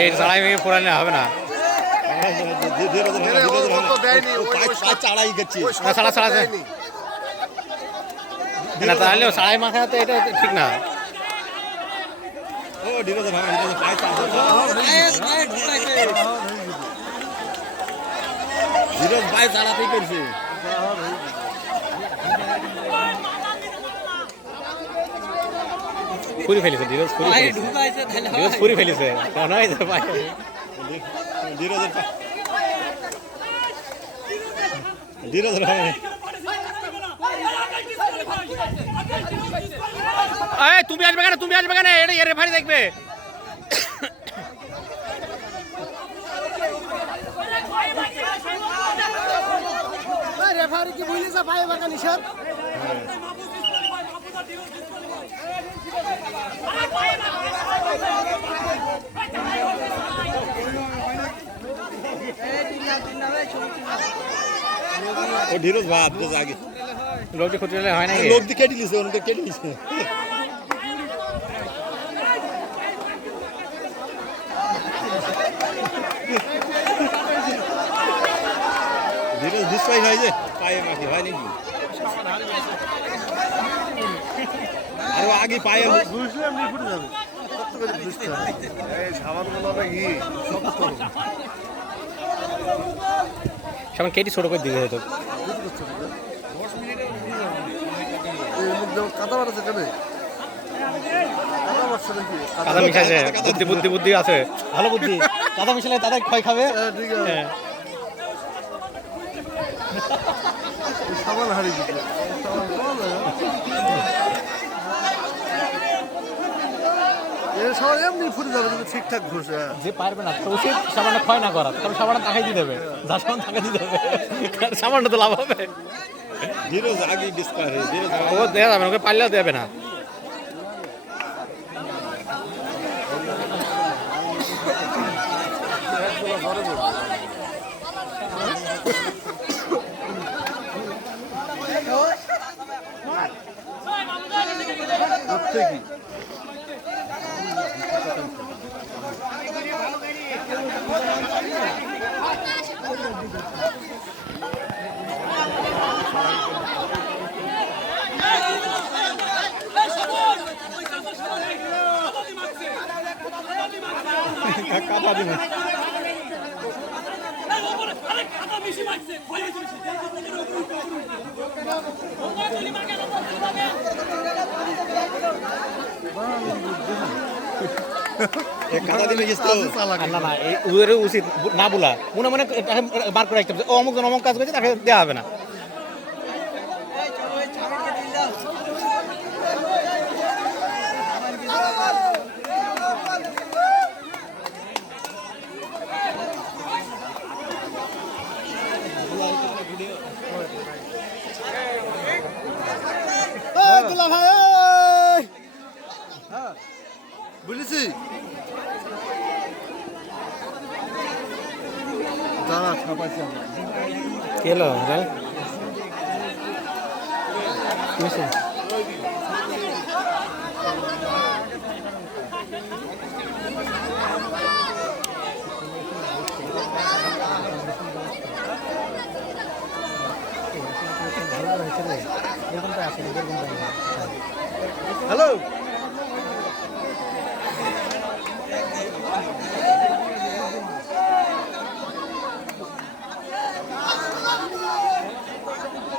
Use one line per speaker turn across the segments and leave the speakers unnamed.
এই সাড়াই ভেঙে পুরালে হবে না।
চাড়াই
তাহলে সাড়াই মাখা তো এটা ঠিক না।
ধীরজ ভাই চালাতেই করছে।
ফুরি ফেলিছে ধীরজ ফুরি ফেলিছে ধীরজ ফুরি ফেলিছে নয় যে ভাই
ধীরজের পা ধীরজ ভাই
এই তুমি আসবে কেন তুমি আসবে কেন এটা এর রেফারি দেখবে
রেফারি কি বুঝলি যা পায়ে বাগান নিষেধ
ও ধীরজ ভাই ধীরজ আগে।
লোকটি খুঁজে দিলে হয় নাকি?
লোক দিয়ে কেটে দিছে ওনাকে কেটে দিছে ধীরজ দুষ্পাই হয় যে পায়ে মাখি হয় নাকি? আর আগে পায়ে
সেমন কেটি ছোট করে দিতে হতো
কাদা
মিশাইছে। বুদ্ধি বুদ্ধি বুদ্ধি আছে। ভালো বুদ্ধি। কাদা মিশালে দাদা ক্ষয় খাবে।
ঠিক আছে
হ্যাঁ।
সাবান হারিয়ে দিচ্ছে সাবান পাওয়া যায় না। এ সবাই এমনি ফুটে যাবে যদি ঠিকঠাক ঘষে
যে পারবে না তো উচিত সামান্য ক্ষয় না করা কারণ সামান্য টাকাই দিতে হবে যা সামান টাকা হবে কারণ সামান্য তো লাভ হবে।
ধীরজ আগে ডিসকার
ও দেওয়া যাবে না ওকে পারলেও দেবে না।
প্রত্যেকই।
দিবে গেছ তো
আর না না ওদের উচিত না বলা। মনে মনে বার করে রাখতে হবে। ও অমুক জন অমুক কাজ করেছে তাকে দেওয়া হবে না
দুলা ভাই এই! হ্যাঁ, বুঝেছি দাঁড়া ছাপাইছি আমরা
কি হলো রে? কি হয়েছে?
হ্যালো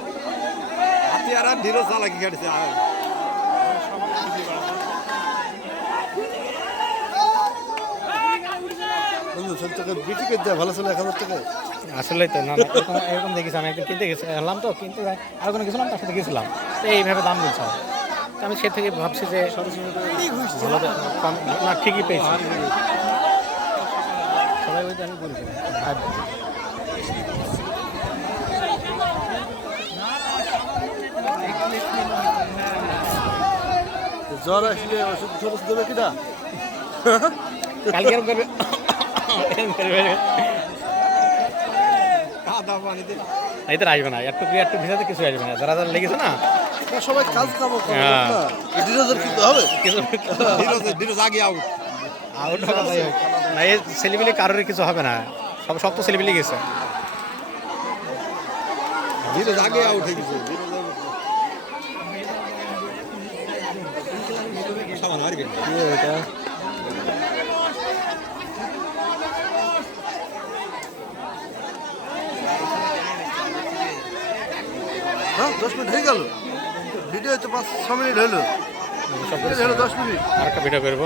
হাতিয়ার আর ধীরজ চালাকি কাটছে আর
বন্ধু সব টাকা বিক্রি করে দেয় ভালো চলে এক হাজার টাকায়
আসলেই তো না না, এরকম দেখেছি আমি একদিন কিনতে গেছিলাম তো কিনতে আর কোনো গেছিলাম তার সাথে গেছিলাম। তো এইভাবে দাম দিচ্ছ আমি সে থেকে ভাবছি যে না ঠিকই পেয়েছি। সবাই ওই আমি বলছি আর
তো জ্বর আসলে ওষুধ খরচ দেবে কিনা?
কালকে করবে এরকম করবে।
কাদা পানিতে
এই তো আসবে না একটু একটু ভিসাতে কিছু আসবে না। যারা যারা লেগেছে না?
না, সবাই কাজ কামও করে
হ্যাঁ।
না ডিরেজার কিন্তু হবে।
কিছু
আগে আউট।
আউট হোক না এই ছেলেপিলি কারোর কিছু হবে না। সব সব তো ছেলেপিলি গেছে।
আগে আউট হয়ে গেছে। হারবে
হ্যাঁ দশ মিনিট হয়ে গেল ভিডিও হচ্ছে পাঁচ ছ মিনিট হলো
সব
হলো দশ মিনিট
আরেকটা ভিডিও করব